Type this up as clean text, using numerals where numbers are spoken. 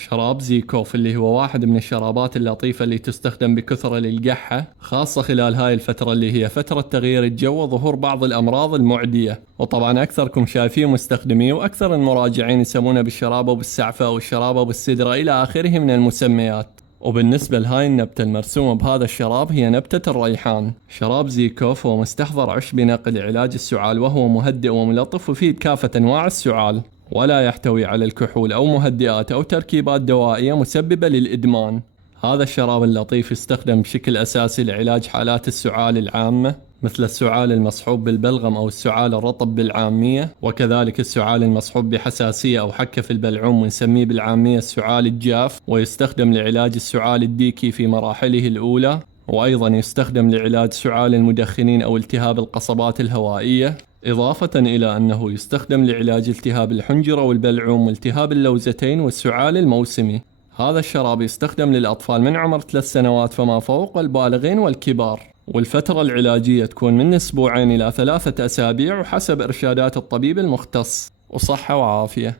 شراب زيكوف اللي هو واحد من الشرابات اللطيفة اللي تستخدم بكثرة للقحة، خاصة خلال هاي الفترة اللي هي فترة تغيير الجو وظهور بعض الأمراض المعدية. وطبعا أكثركم شايفين ومستخدميه، وأكثر المراجعين يسمونه بالشرابة وبالسعفة أو الشرابة وبالسدرة إلى آخره من المسميات. وبالنسبة لهاي النبتة المرسومة بهذا الشراب هي نبتة الريحان. شراب زيكوف هو مستحضر عشبي نقي لعلاج السعال، وهو مهدئ وملطف وفيه كافة أنواع السعال، ولا يحتوي على الكحول أو مهدئات أو تركيبات دوائية مسببة للإدمان. هذا الشراب اللطيف يستخدم بشكل أساسي لعلاج حالات السعال العامة، مثل السعال المصحوب بالبلغم أو السعال الرطب بالعامية، وكذلك السعال المصحوب بحساسية أو حكة في البلعوم ونسميه بالعامية السعال الجاف، ويستخدم لعلاج السعال الديكي في مراحله الأولى، وأيضا يستخدم لعلاج سعال المدخنين أو التهاب القصبات الهوائية، إضافة إلى أنه يستخدم لعلاج التهاب الحنجرة والبلعوم والتهاب اللوزتين والسعال الموسمي. هذا الشراب يستخدم للأطفال من عمر 3 سنوات فما فوق، والبالغين والكبار، والفترة العلاجية تكون من أسبوعين إلى 3 أسابيع وحسب إرشادات الطبيب المختص. وصحة وعافية.